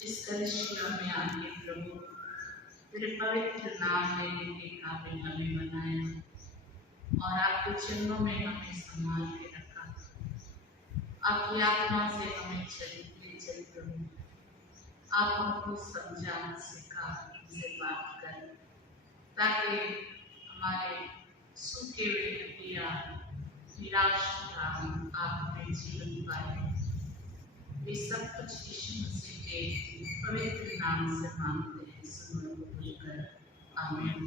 इस कलिसिया में आके प्रभु तेरे पवित्र नाम लेने के काबिल हमें बनाया और आपके चरणों में हमें संभाल के रखा। आपकी आत्मा से हमें चल प्रभु, आप हमको समझा, सिखा, हमसे बात कर, ताकि हमारे सूखे हुए हड्डियाँ निराश आप में जीवन पाए। ये सब कुछ यीशु मसीह के पवित्र नाम से मांगते हैं, सुनो बोलकर आमीन।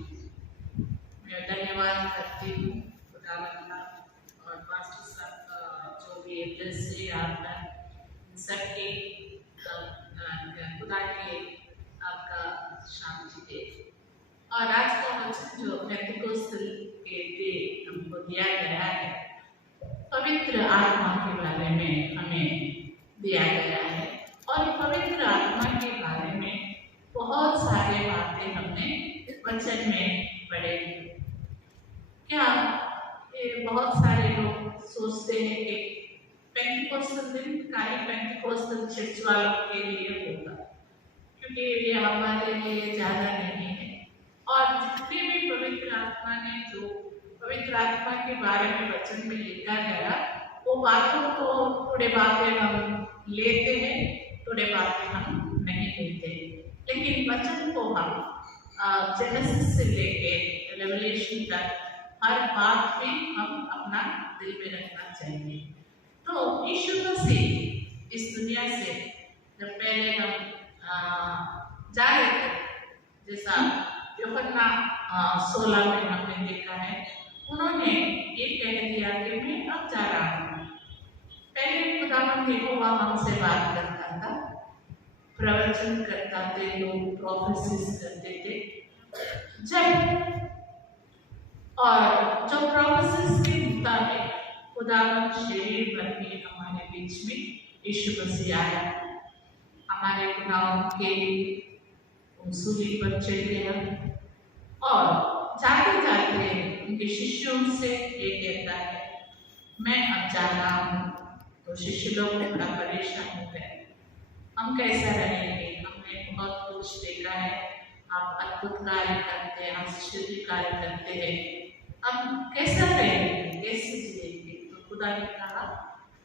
मैं धन्यवाद करती हूँ खुदावंद का और पास्टर साहब का, जो भी एड्रेस से आता है, सबके खुदा के आपका शांति दे। और आज का वचन जो पेंटिकोस्टल के लिए हमको दिया गया है, पवित्र आत्मा के बारे में हमें दिया गया है। और पवित्र आत्मा के बारे में बहुत सारे बातें हमने वचन में पढ़े। क्या ये बहुत सारे लोग सोचते हैं कि पेंटिकोस्टल दिन खाली पेंटिकोस्टल चर्च वालों के लिए होगा, क्योंकि ये हमारे लिए ज़्यादा नहीं है। और जितने भी पवित्र आत्मा ने जो पवित्र आत्मा के बारे में वचन में लिखा गया, वो बातों को थोड़े बातें हम लेते हैं, थोड़े बातें हम नहीं लेते। लेकिन वचन को हम जेनेसिस से लेके रेवलेशन तक हर बात में हम अपना दिल में रखना चाहिए। तो यीशु मसीह इस दुनिया से जब पहले हम जा रहे थे, जैसा यूहन्ना 16 में हमने देखा है, उन्होंने ये कह दिया कि मैं अब जा रहा हूँ। पहले खुदावंद यहोवा हमसे बात करता था, प्रवचन करता थे, लोग प्रोफेसीज करते थे। जब और जो प्रोफेसीज के मुताबिक खुदावंद शरीर बन के हमारे बीच में यीशु मसीह आया, हमारे गुनाहों के सूली पर चढ़ गया और जाते जाते उनके शिष्यों से ये कहता है, मैं अब जा रहा हूँ। तो शिष्य लोग बड़ा परेशान हो गए, हम कैसा रहेंगे, हमने बहुत कुछ देखा है, आप अद्भुत कार्य करते हैं, आश्चर्य कार्य करते हैं, हम कैसा रहेंगे, कैसे जिएंगे। तो खुदा ने कहा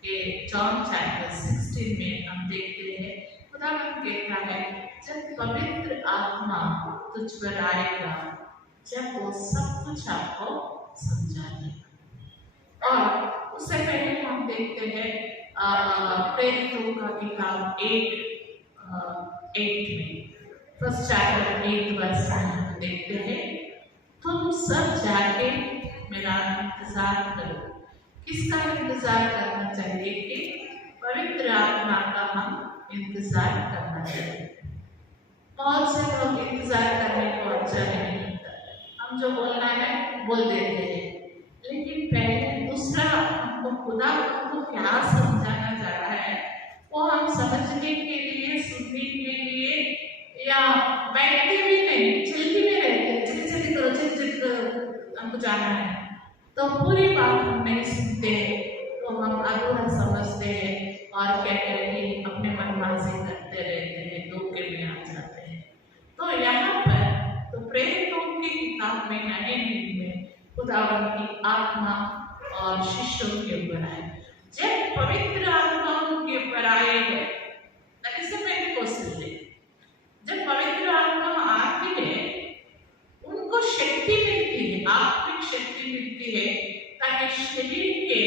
कि जॉन चैप्टर 16 में हम देखते हैं, खुदा कहता है, जब पवित्र आत्मा तुझ पर आएगा, जब वो सब कुछ आपको समझा देगा। और उससे पहले हम देखते हैं प्रेरितों का किताब 8 में, फर्स्ट चैप्टर 8 वर्स में देखते हैं, तुम सब जाके मेरा इंतजार करो। किसका इंतजार करना चाहिए? कि पवित्र आत्मा का हम इंतजार करना चाहिए। बहुत से लोग इंतजार करने को अच्छा नहीं लगता, हम जो बोलना है बोल देते हैं, लेकिन पहले दूसरा हमको खुदा हमको क्या समझाना चाह रहा है, वो हम समझने के लिए, सुनने के लिए या बैठते भी नहीं, चलते भी रहते, जल्दी करो, हमको जाना है, तो पूरी बात हम नहीं सुनते, तो हम अधूरा समझते हैं और कहते हैं कि अपने मनमानी करते रहते हैं, धोखे में आ जाते हैं। तो यहाँ पर तो प्रेरितों की किताब में खुदावंद की आत्मा और शिष्यों के ऊपर आए। जब पवित्र आत्मा उनके ऊपर आए है, जब पवित्र आत्मा आती है, उनको शक्ति मिलती है, आत्मिक शक्ति मिलती है, ताकि शरीर के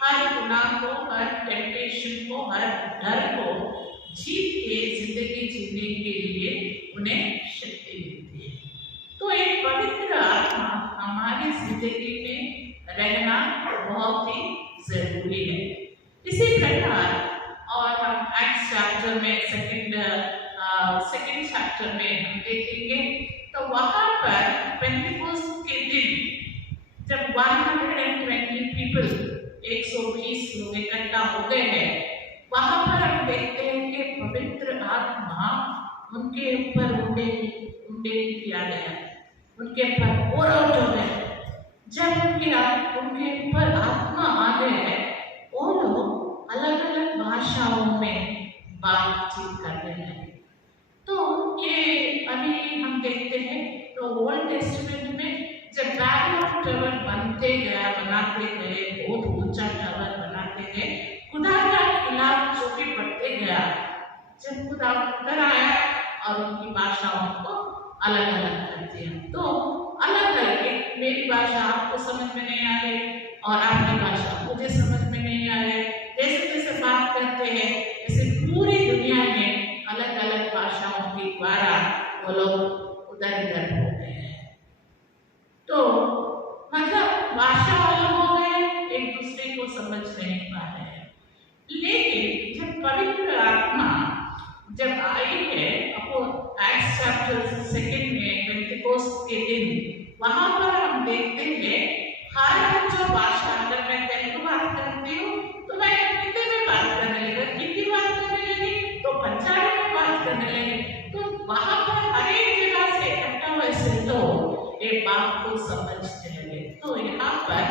हर गुनाह को, हर टेम्पटेशन को, हर डर को जीत के जिंदगी जीने के लिए उन्हें शक्ति मिलती है। तो एक पवित्र आत्मा हमारी जिंदगी में रहना बहुत ही जरूरी है। इसी प्रकार और हम एक्ट्स चैप्टर में सेकंड चैप्टर में हम देखेंगे, तो वहां पर पेंटिकोस्ट के दिन जब 120 पीपल 120 लोग इकट्ठा हो गए हैं, वहां पर हम देखते हैं कि पवित्र आत्मा उनके ऊपर उंडे किया गया, उनके ऊपर और जो है, जब उनके ऊपर आत्मा आ गए हैं, वो लोग अलग अलग भाषाओं में बातचीत कर रहे हैं। तो ये अभी हम देखते हैं तो ओल्ड टेस्टमेंट में जब बैबलॉन टावर बनाते गए, बहुत ऊंचा टावर बनाते गए, खुदा का खिलाफ जो भी बढ़ते गया, जब खुदा उतर आया और उनकी भाषाओं को अलग अलग कर दिया, तो अलग करके मेरी भाषा आपको समझ में नहीं आ रही और आपकी भाषा मुझे समझ में नहीं आ रही, जैसे जैसे बात करते हैं ऐसे पूरी दुनिया में अलग अलग भाषाओं के द्वारा वो लोग उधर इधर हो गए हैं। तो मतलब भाषा अलग हो गए, एक दूसरे को समझ नहीं पा रहे हैं। लेकिन जब पवित्र आत्मा जब आई है अपो एक्ट्स चैप्टर 2 में पेंटेकोस्ट के दिन, वहां पर हम देखते हैं हर जो भाषा, अगर मैं तेलुगु बात करती हूँ तो मैं हिंदी में बात करने लगी, हिंदी बात करने लगी तो पंजाबी में बात करने लगी, तो वहां पर हर एक जगह से इकट्ठा हुए से लोग ये बात को समझते लगे। तो यहाँ पर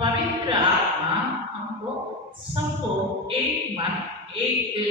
पवित्र आत्मा हमको सबको एक मन, एक दिल,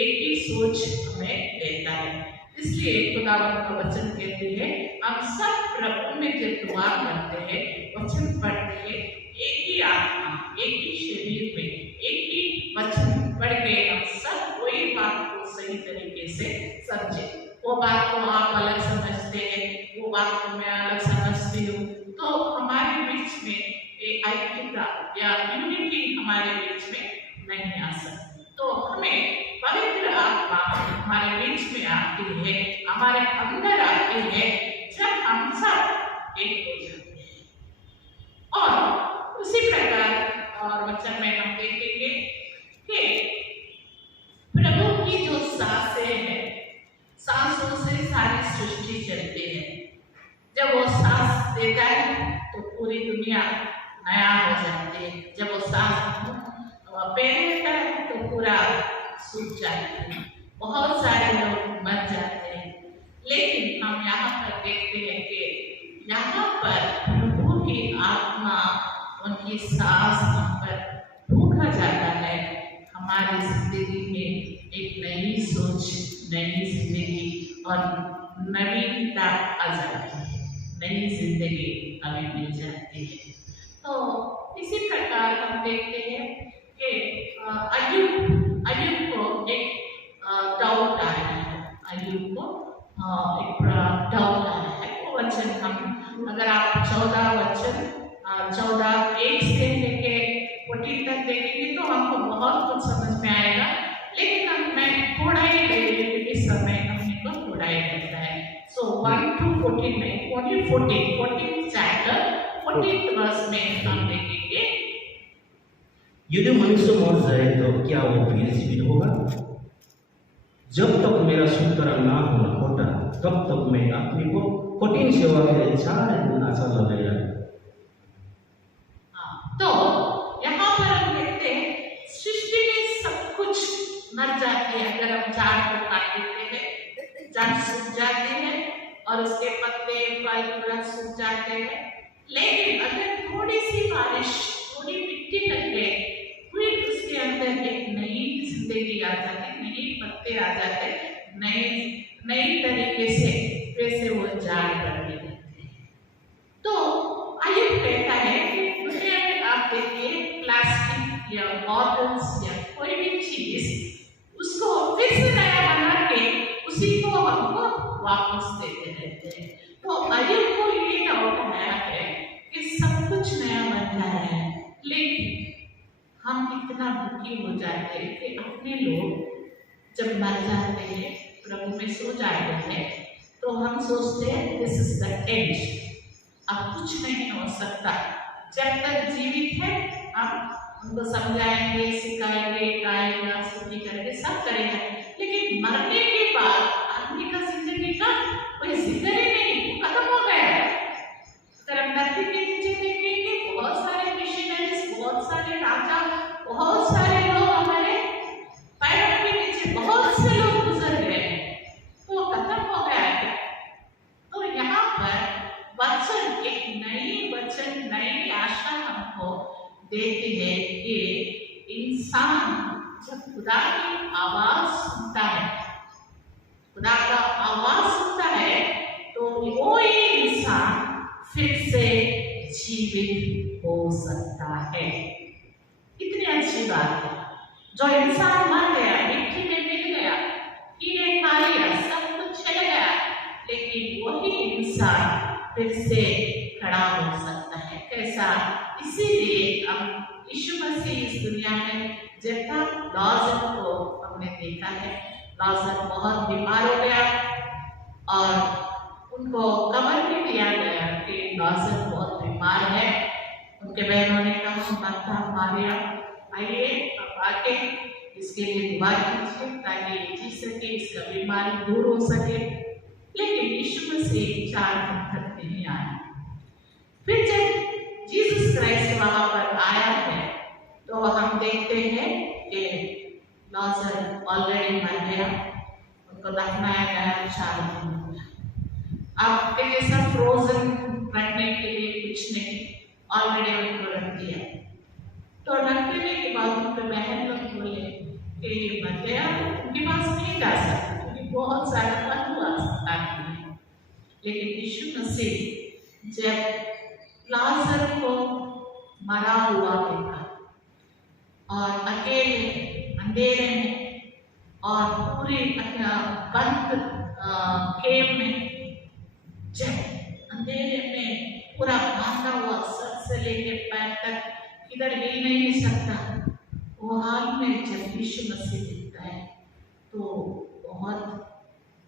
एक ही सोच हमें देता है। इसलिए खुदावंद का वचन कहते हैं हम सब प्रभु में जब दुआ करते हैं, वचन पढ़ते हैं, एक ही आत्मा, एक ही शरीर में, एक ही वचन पढ़ के हम सब वही बात को सही तरीके से समझे। वो बात को आप अलग समझते हैं, वो बात को मैं अलग समझती हूँ, तो हमारे बीच में एक ऐक्यता या यूनिटी हमारे बीच में नहीं आ सकती। तो हमें पवित्र आत्मा हमारे बीच में आती है, हमारे अंदर आती है जब हम सब एक हो जाते हैं। और उसी प्रकार और वचन में हम देखेंगे कि प्रभु की जो सांसें हैं, सांसों से सारी सृष्टि चलती है। जब वो सांस देता है तो पूरी दुनिया नया हो जाती है, जब वो सांस पैर लेता है तो पूरा सूख जाता है, बहुत सारे लोग मर जाते हैं। लेकिन हम यहाँ पर देखते हैं कि यहाँ पर प्रभु की आत्मा, उनकी सांस हम पर फूंका जाता है, हमारी जिंदगी में एक नई सोच, नई जिंदगी और नवीनता आ जाती है, नई जिंदगी हमें मिल जाती है। तो इसी प्रकार हम देखते हैं कि अय्यूब को एक डाउट आया है, अय्यूब को एक डाउट आया है। वो वचन हम अगर आप 14:1 से लेके 14 तक देखेंगे तो हमको बहुत कुछ समझ में आएगा, लेकिन मैं थोड़ा ही ले इस समय हमने को थोड़ा ही करता है। सो 1 to 14 में 14 चैप्टर 14 वर्स में हम देखेंगे, यदि मनुष्य मर जाए तो क्या वो फिर जीवित होगा? जब तक मेरा शुक्र ना होता तब तक मैं अपने को कठिन सेवा के लिए 4 दिन आशा लगाया। तो यहाँ पर हम देखते हैं सृष्टि में सब कुछ मर जाती है। अगर हम झाड़ को काट देते हैं, जड़ सूख जाते हैं और उसके पत्ते फल पूरा सूख जाते हैं, लेकिन अगर थोड़ी सी बारिश, थोड़ी मिट्टी लग गए, फिर उसके अंदर एक नई जिंदगी आ जाती, नए पत्ते आ जाते, नई तरीके से वैसे वो झाड़ बढ़ने लगते हैं। तो अय्यूब कहता है कि दुनिया में आप देखिए प्लास्टिक या बॉटल्स या कोई भी चीज, उसको फिर से नया बना के उसी को हमको वापस देते रहते हैं। तो अय्यूब को ये डाउट आया है कि सब कुछ नया बन जा रहा है, लेकिन हम इतना दुखी हो जाते हैं कि अपने लोग जब मर जाते हैं, प्रभु में सो जाते हैं, तो हम सोचते हैं दिस इज द एंड, अब कुछ नहीं हो सकता। जब तक जीवित है हम उनको समझाएंगे, सिखाएंगे, गाएंगे, स्तुति करेंगे, सब करेंगे, लेकिन मरने के बाद आदमी का जिंदगी का कोई जिक्र ही नहीं, वो खत्म हो गया। अगर हम धरती के नीचे देखेंगे, बहुत सारे मिशनरीज, बहुत सारे राजा, बहुत सारे लोग हमारे पैरों के नीचे, बहुत से लोग गुजर गए हैं, तो खत्म हो गया है। तो यहाँ पर वचन, एक नई वचन, नई आशा हमको देती है कि इंसान जब खुदा की आवाज सुनता है, खुदा का जीवित हो सकता है। कितनी अच्छी बात है। जो इंसान मर गया, मिट्टी में मिल गया, कीड़े खा लिया, सब कुछ चल गया, लेकिन वही इंसान फिर से खड़ा हो सकता है। कैसा? इसीलिए अब यीशु मसीह इस दुनिया में जब था, लाजर को हमने देखा है। लाजर बहुत बीमार हो गया और उनको खबर भी दिया गया कि लाजर बहुत बीमार है। उनके बहनों ने कहा, माता मारिया, आइए आप आके इसके लिए दुआ कीजिए ताकि ये जी सके, इसका बीमारी दूर हो सके। लेकिन यीशु मसीह 4 दिन तक नहीं आया। फिर जब जीसस क्राइस्ट वहां पर आया है तो हम देखते हैं कि लाजर ऑलरेडी मर गया, उनको दफनाया गया 4 दिन हो गया। अब देखिए, सब फ्रोजन रखने के लिए कुछ नहीं, ऑलरेडी उनको रख दिया। तो रख देने के बाद उनके बहन लोग बोले कि मर गया, उनके पास नहीं जा सकते क्योंकि बहुत सारा फल हुआ सकता है। लेकिन यीशु मसीह जब लाजर को मरा हुआ देखा और अकेले अंधेरे में और पूरे बंद केव में, जब अंधेरे में पूरा बांधा हुआ सर से लेके पैर तक, किधर हिल नहीं सकता, वो हाल में जब यीशु मसीह दिखता है तो बहुत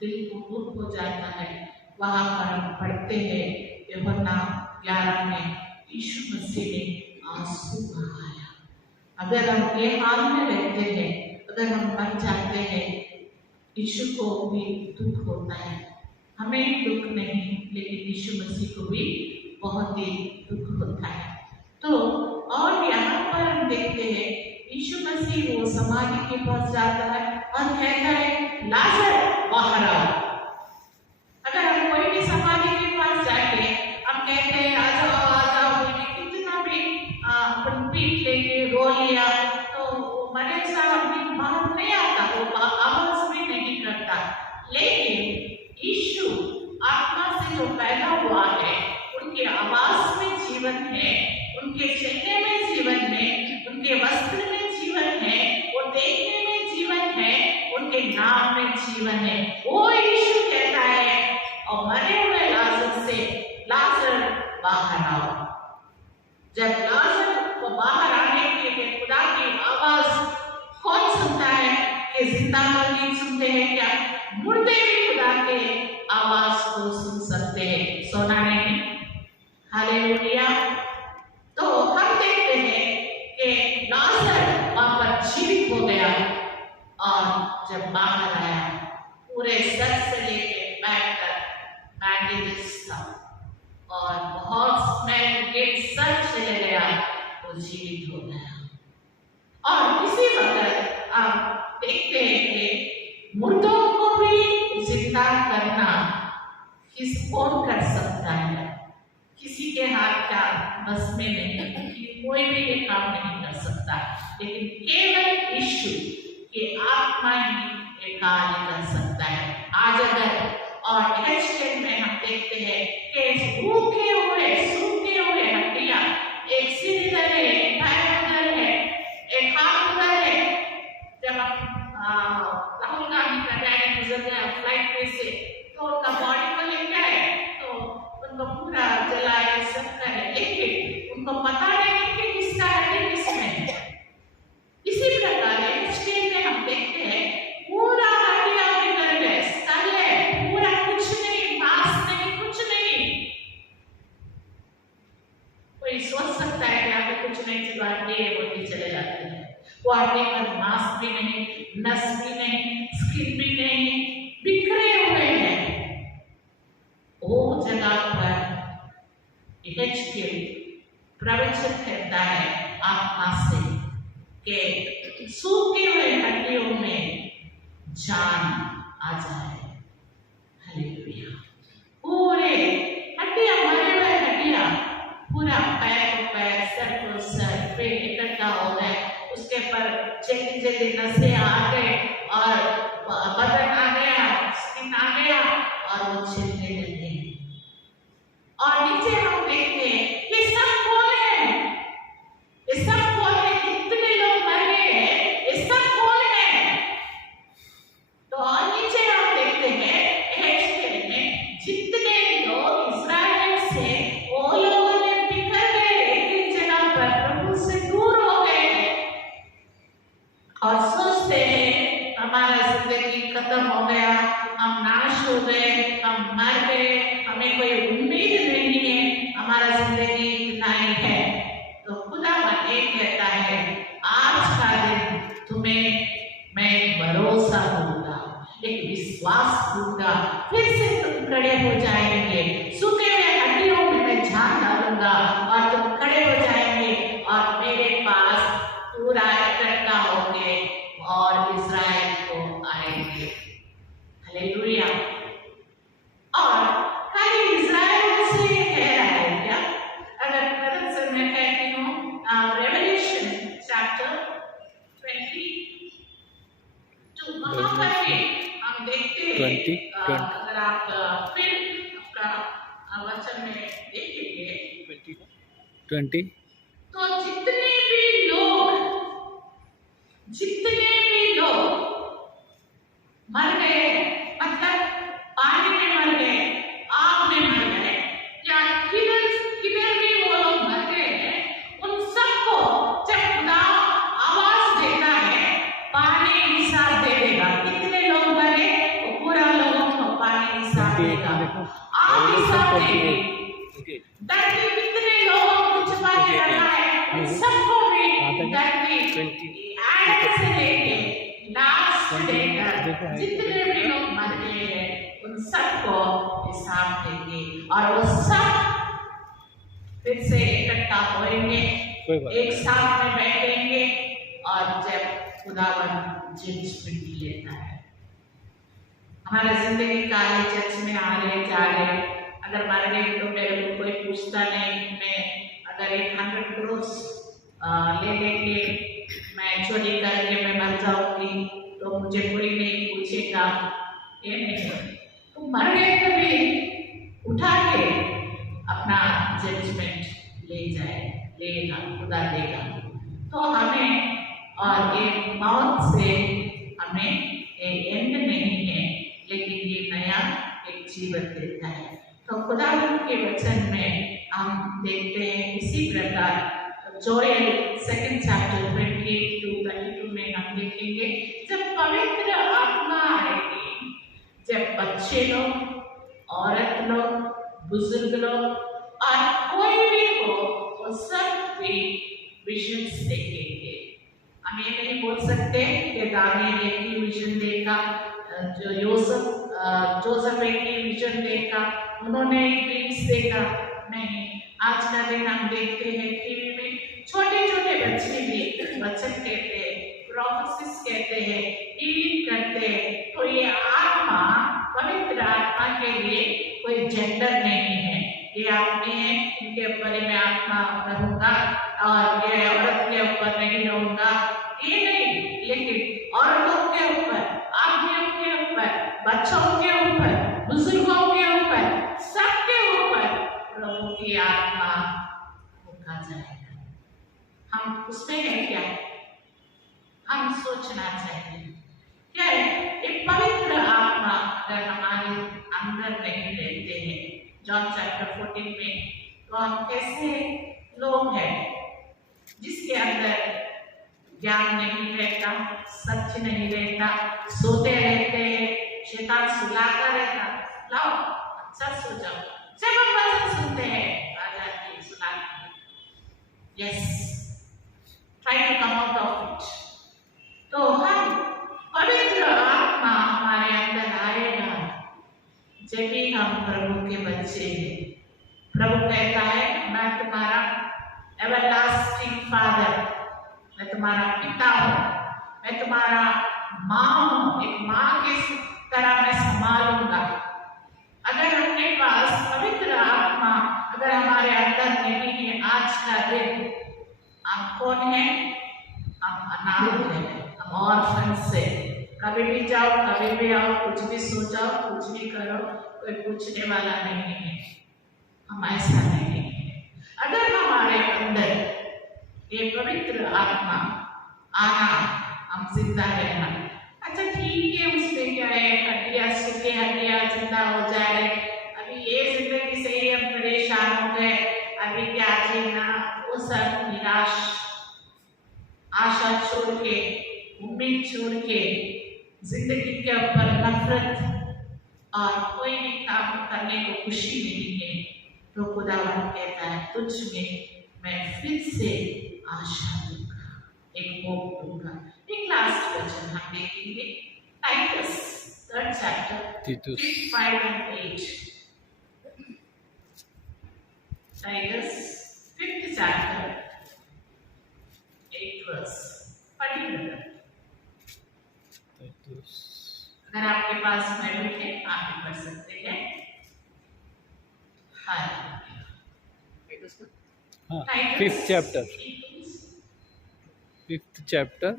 दिल को दुख हो जाता है। वहां पर हम पढ़ते हैं यूहन्ना 11 में यीशु मसीह ने आंसू बहाया। अगर हम ये हाल में रहते हैं, अगर हम मर जाते हैं, यीशु को भी दुख होता है। हमें दुख नहीं, लेकिन यीशु मसीह को भी बहुत ही दुख होता है। तो और यहाँ पर हम देखते हैं यीशु मसीह वो समाधि के पास जाता है और कहता है, लाजर बाहर आओ। अगर हम कोई भी समाधि के पास जाके हम कहते हैं आ जाओ, कितना भी अपन पीट लेके रो लिया, तो वो मरे सा भी बाहर नहीं आता, वो आवाज भी नहीं करता। लेकिन यीशु आत्मा से जो पैदा हुआ है, उनके आवाज में जीवन है, उनके चेहरे में जीवन है, उनके वस्त्र में जीवन है, वो देखने में जीवन है, उनके नाम में जीवन है। वो यीशु कहता है और मरे हुए लाजर से, लाजर बाहर आओ। जब लाजर को बाहर आने के लिए खुदा की आवाज कौन सुनता है? कि जिंदा लोग सुनते हैं क्या? मुर्दे भी खुदा के आवाज को सुन सकते हैं, सोना नहीं। हालेलुया। तो हम देखते हैं कि लाजर वहां पर जीवित हो गया और जब बाहर आया, पूरे सर से लेके पैर तक बैंडेजेस था और बहुत स्मेल के सर चले गया, वो जीवित हो गया। और इसी वक्त आप देखते हैं कि मुर्दों को भी जिंदा करना कौन कर सकता है? किसी के हाथ का बस में नहीं, कोई भी ये काम नहीं कर सकता, लेकिन केवल यीशु के आत्मा ही ये कार्य कर सकता है। आज अगर और एचएन में हम देखते हैं कि सूखे हुए हड्डियां, एक सिर इधर है, एक पैर उधर है, एक हाथ उधर है। जब राहुल गांधी का डैडी गुजर गया फ्लाइट में से, तो उनका बॉडी को लेकर आए तो उनको पूरा जलाए, सब करे, लेकिन उनको पता नहीं कि किसका है किसमें है। इसी प्रकार एचएन में हम देखते हैं पूरा हड्डियां बिखर गए, स्थल है पूरा, कुछ नहीं, मांस नहीं, कुछ नहीं। कोई सोच सकता है कि आपको कुछ नहीं, चलो हड्डी बोलते चले जाते हैं। वो हड्डी पर मांस भी नहीं, नस भी नहीं, स्किन भी नहीं, बिखरे हुए हैं। वो जगह पर प्रवचन करता है आत्मा से कि सूखे हुए हड्डियों में जान आ जाए। हालेलुया। पूरे हड्डियां, मरे हुए हड्डियां, पूरा पैर सर को सर फिर इकट्ठा हो गए, उसके पर जल्दी नसें आ गए और बदन आ गया, स्किन आ गया और वो छिलने लगे। और नीचे हम देखते हैं ये सब हमारा जिंदगी खत्म हो गया, हम नाश हो गए, हम मर गए, हमें कोई उम्मीद नहीं है, हमारा जिंदगी इतना ही है, तो खुदावन ये कहता है आज का दिन तुम्हें मैं भरोसा दूंगा, एक विश्वास दूंगा, फिर से तुम खड़े हो जाएंगे, सूखे हुए हड्डियों में मैं जान डालूंगा और तुम खड़े हो जाएंगे और मेरे पास पूरा इकट्ठा होके और इस्राएल को आएंगे। हालेलुया। और खाली इस्राएल से ये कह रहा है क्या? अगर गलत से मैं कहती हूँ रेवलेशन चैप्टर 22 वहाँ पर भी हम देखते हैं, अगर आप फिर आपका वचन में देखेंगे 20 तो जितने भी लोग मर गए, मतलब पानी में मर गए, आग में मर गए, या किधर किधर भी वो लोग मर गए, उन सबको जब खुदा आवाज देता है पानी हिसाब दे देगा। कितने लोग मरे वो पूरा लोगों को पानी हिसाब देगा, आग हिसाब देगी। धरती कितने लोगों को छुपा के रखा है उन सबको भी धरती आग से लेके नाश से लेकर जितने भी लोग मर गए हैं उन सबको हिसाब देंगे और वो सब फिर से इकट्ठा होंगे, एक साथ में बैठेंगे और जब खुदावन जजमेंट लेता है। हमारा जिंदगी काले चर्च में आ रहे जा रहे, अगर मर गए तो मेरे को कोई पूछता नहीं, मैं अगर 100 करोड़ ले लेके मैं चोरी करके मैं मर जाऊंगी तो मुझे कोई नहीं पूछेगा, ये नहीं। तो मर गए कभी उठा के अपना जजमेंट ले जाए, लेगा खुदा देगा। तो हमें और ये मौत से हमें एक एंड नहीं है, लेकिन ये नया एक जीवन देता है। तो खुदा के वचन में हम देखते हैं इसी प्रकार जोएल 2nd chapter 28-32 में हम देखेंगे जब पवित्र आत्मा आएगी, जब बच्चे लोग, औरत लोग, बुजुर्ग लोग और कोई भी हो वो सब भी विजन्स देखेंगे। हम ये नहीं बोल सकते कि दानियल एक ही विजन देखा, जो जोसेफ एक ही विजन देखा, उन्होंने ड्रीम्स देखा, नहीं। आज का दिन हम देखते हैं टीवी में छोटे छोटे बच्चे भी वचन कहते हैं, प्रोफेसिस कहते हैं, हीलिंग करते हैं। तो ये आत्मा, पवित्र आत्मा के लिए कोई जेंडर नहीं है, ये आदमी है, इनके ऊपर मैं आत्मा रहूंगा और ये औरत के ऊपर नहीं रहूंगा, ये नहीं। लेकिन औरतों के ऊपर, आदमियों के ऊपर, बच्चों के ऊपर, बुजुर्गों के ऊपर, सबके ऊपर प्रभु की आत्मा उठा जाएगा। हम उसमें है क्या? हम सोचना चाहिए क्या है? एक पवित्र आत्मा अगर हमारे अंदर नहीं रहते हैं, जॉन चैप्टर 14 में, तो हम कैसे लोग हैं जिसके अंदर ज्ञान नहीं रहता, सच नहीं रहता, सोते रहते हैं, शैतान सुलाता रहता, लाओ अच्छा सो जाओ, जब हम वचन सुनते हैं आ जाती है सुलाती। Yes, try to come out of it. तो हम पवित्र आत्मा हमारे अंदर आएगा जब भी हम प्रभु के बच्चे हैं। प्रभु कहता है मैं तुम्हारा एवरलास्टिंग फादर, मैं तुम्हारा पिता हूँ, मैं तुम्हारा माँ हूँ, एक माँ की तरह मैं संभालूंगा। अगर अपने पास पवित्र आत्मा अगर हमारे अंदर नहीं है, आज का दिन हम कौन है? हम अनाथ हैं, हम ऑर्फन से। कभी भी जाओ, कभी भी आओ, कुछ भी सो जाओ, कुछ भी करो, कोई पूछने वाला नहीं है। हम ऐसा नहीं है। अगर हमारे अंदर ये पवित्र आत्मा आना, हम जिंदा रहना। अच्छा ठीक है, उसमें क्या है, हड्डियां सूखे हड्डियां जिंदा हो जाए, अभी ये जिंदगी से ही हम परेशान हो गए, अभी क्या जीना, वो सब निराश, आशा छोड़ के, उम्मीद छोड़ के जिंदगी के ऊपर नफरत और कोई भी काम करने को खुशी नहीं है, तो खुदावन कहता है तुझ में मैं फिर से आशा दूंगा, एक होप दूंगा। एक लास्ट वचन हम देखेंगे, टाइटस 3rd चैप्टर तीतुस 5 and 8। Titus 5th chapter 8 verse पढ़िए। तीतुस अगर आपके पास बाइबल है आप भी पढ़ सकते हैं। हाँ टाइटस 5th चैप्टर तीतुस 5th चैप्टर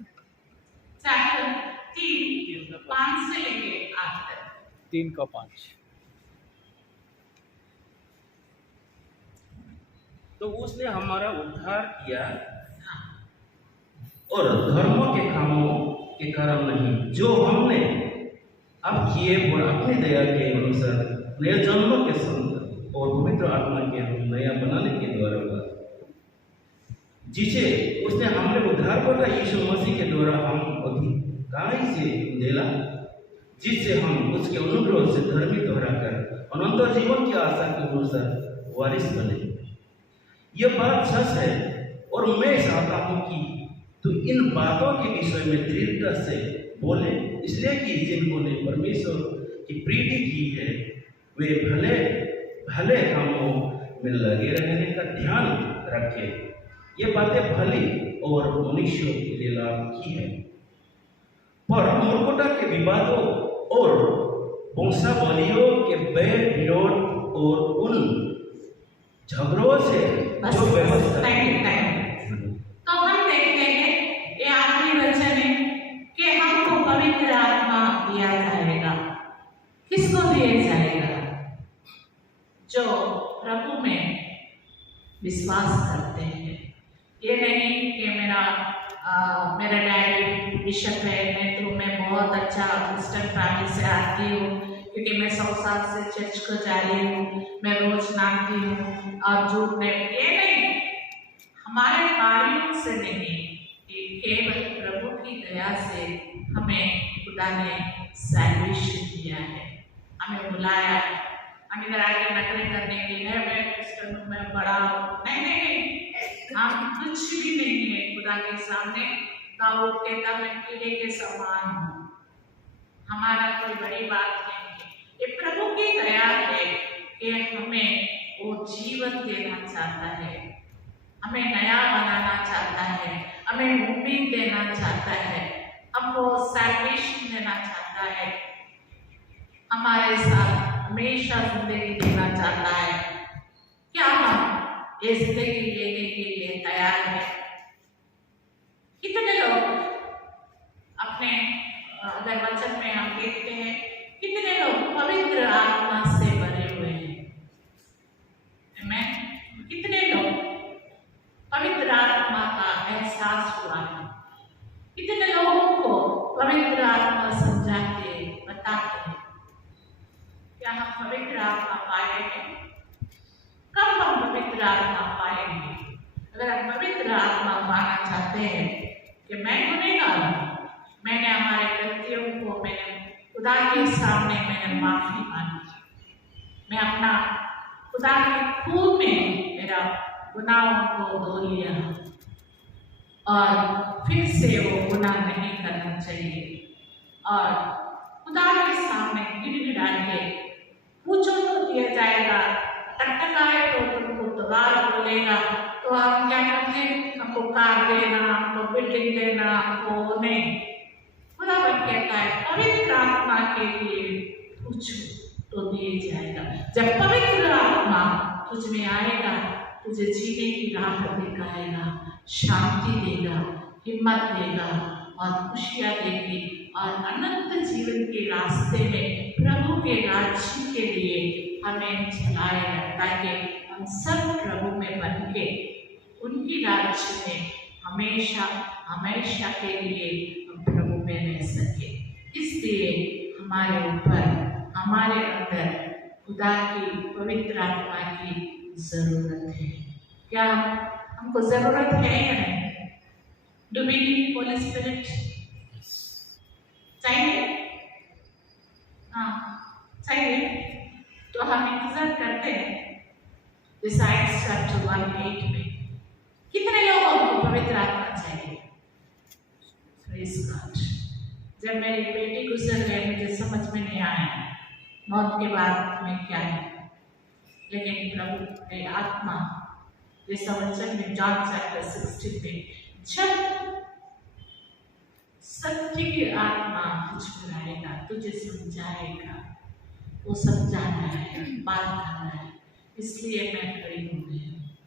चैप्टर 3 5 से लेके 8 तक। 3 का 5। तो उसने हमारा उद्धार किया हाँ, और धर्मों के कामों के कारण नहीं, जो हमने अब किए और अपनी दया के अनुसार नए जन्म के संग और पवित्र आत्मा के नया बनाने के द्वारा हुआ, जिसे उसने हमारे उद्धारकर्ता यीशु मसीह के द्वारा हम अधिकारी से दिला, जिससे हम उसके अनुग्रह से धर्मी ठहराकर अनंत जीवन की आशा के अनुसार वारिस बने। यह बात सच है और मैं चाहता हूं कि तू इन बातों के विषय में दृढ़ता से बोले, इसलिए कि जिन्होंने परमेश्वर की प्रीति की है वे भले भले कामों में लगे रहने का ध्यान रखें। ये बातें भली और मनुष्यों के लिए लाभ की है, पर मूर्खता के विवादों और वंशावलियों के बैर विरोध और उन झगड़ों से जो व्यवस्था तो हम देखते हैं ये आखिरी वचन है कि हमको पवित्र आत्मा दिया जाएगा। किसको दिया जाएगा? जो प्रभु में विश्वास करते हैं। ये नहीं कि मेरा डैडी बिशप है, मैं बहुत अच्छा क्रिश्चियन फैमिली से आती हूँ, क्योंकि मैं 100 साल से चर्च को जा रही हूँ, मैं रोज नाचती हूँ और झूठ नहीं। ये नहीं, हमारे कार्यों से नहीं, ये केवल प्रभु की दया से हमें खुदा ने सैल्वेशन दिया है, हमें बुलाया है। हम इधर आके नकल करने के लिए मैं क्रिश्चियन हूँ, मैं बड़ा नहीं, हम कुछ भी नहीं है खुदा के सामने। दाऊद कहता मैं कीड़े के समान हूँ, हमारा कोई बड़ी बात नहीं है। ये प्रभु की दया है कि हमें वो जीवन देना चाहता है, हमें नया बनाना चाहता है, हमें उम्मीद देना चाहता है, हमको सैल्वेशन देना चाहता है, हमारे साथ हमेशा जिंदगी देना चाहता है। क्या हम ये जिंदगी लेने के लिए तैयार हैं? कितने लोग अपने अगर वचन में हम देखते हैं, कितने लोग पवित्र आत्मा से भरे हुए हैं? आमीन। कितने लोग पवित्र आत्मा का एहसास हुआ है? कितने लोगों को पवित्र आत्मा समझाते बताते हैं? क्या हम पवित्र आत्मा पाए हैं? कब हम पवित्र आत्मा पाएंगे? अगर हम पवित्र आत्मा पाना चाहते हैं कि मैं गुनहगार हूं, मैंने हमारे गलतियों को मैंने खुदा के सामने मैंने माफी मांगी, मैं अपना खुदा के खून में मेरा गुनाहों को धो लिया और फिर से वो गुनाह नहीं करना चाहिए, और खुदा के सामने गिड़गिड़ा के पूछो तो दिया जाएगा, टकटकाए तो तुमको द्वार खोलेगा। तो हम क्या करते हैं? हमको कार देना, हमको बिल्डिंग देना, हमको नहीं। खुदा कहता है पवित्र आत्मा के लिए पूछो तो दिए जाएगा। जब पवित्र आत्मा तुझ में आएगा, तुझे जीने की राह दिखाएगा, शांति देगा, हिम्मत देगा और खुशियां देगी, और अनंत जीवन के रास्ते में प्रभु के राज्य के लिए हमें चलाएगा, ताकि हम सब प्रभु में बन के उनकी राज्य में हमेशा हमेशा के लिए हम प्रभु में रह सके। इसलिए हमारे ऊपर, हमारे अंदर खुदा की पवित्र आत्मा की जरूरत है। क्या हमको जरूरत है या नहीं? Do we need holy spirit? चाहिए? हाँ, चाहिए। तो हम इंतजार करते हैं Besides chapter 1:8 में कितने लोगों को पवित्र आत्मा चाहिए? Praise God। जब मेरी बेटी गुजर गई मुझे समझ में नहीं आया मौत के बाद में क्या है, लेकिन प्रभु ने आत्मा जैसा वचन में जॉन चैप्टर 16 में जब सत्य की आत्मा तुझ पर आएगा तुझे समझाएगा, वो समझाना है, बात करना है, इसलिए मैं खड़ी हो गई हूँ।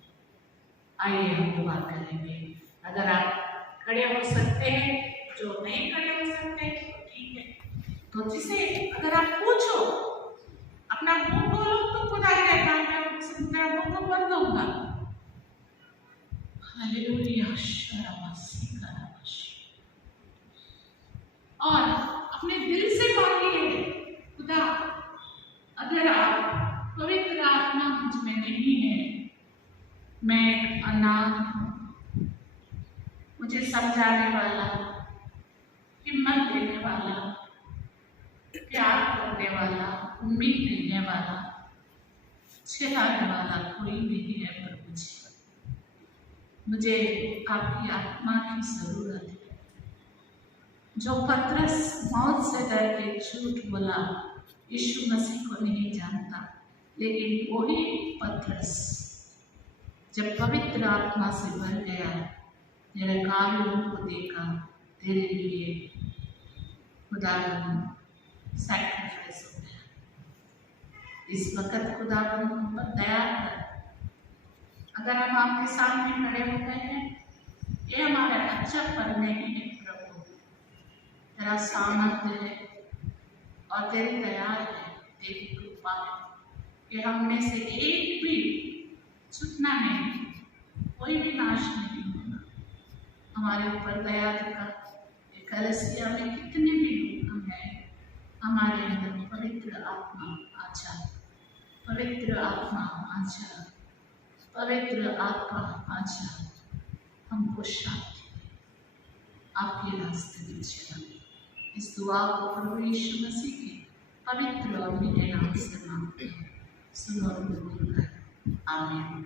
आइए हम दुआ करेंगे। अगर आप खड़े हो सकते हैं, जो नहीं खड़े हो सकते तो ठीक है। तो जिसे अगर आप पूछो अपना मुंह खोलो तो खुदा कहता है मैं मुंह को बंद दूंगा। हालेलुया। और अपने दिल से मांगिए, खुदा अगर आप पवित्र आत्मा मुझ में नहीं है, मैं अनाथ हूँ, मुझे समझाने वाला, हिम्मत देने वाला, प्यार करने वाला, उम्मीद देने वाला, छिलाने वाला कोई नहीं है प्रभु जी। मुझे आपकी आत्मा की जरूरत है। जो पतरस मौत से डर के झूठ बोला, यीशु मसीह को नहीं जानता, लेकिन वही पतरस जब पवित्र आत्मा से भर गया, तेरे कार्यों को देखा, तेरे लिए खुदावन सैक्रिफाइस हो गया। इस वक्त खुदावन पर दया कर। अगर हम आपके सामने खड़े हो गए हैं, ये हमारा अच्छा पर नहीं है प्रभु, तेरा सामर्थ्य है और तेरी दया है, तेरी कृपा है कि हम में से एक भी छूटना नहीं, कोई भी नाश नहीं होगा। हमारे ऊपर दया दिखा। कलीसिया में कितने भी लोग हैं, हमारे अंदर पवित्र आत्मा आजा, पवित्र आत्मा आजा, पवित्र आत्मा आजा, हमको शांति आपके रास्ते में चला। इस दुआ को प्रभु यीशु मसीह के पवित्र और मीठे नाम से मांगते हैं। सुनो और कबूल कर। आमीन।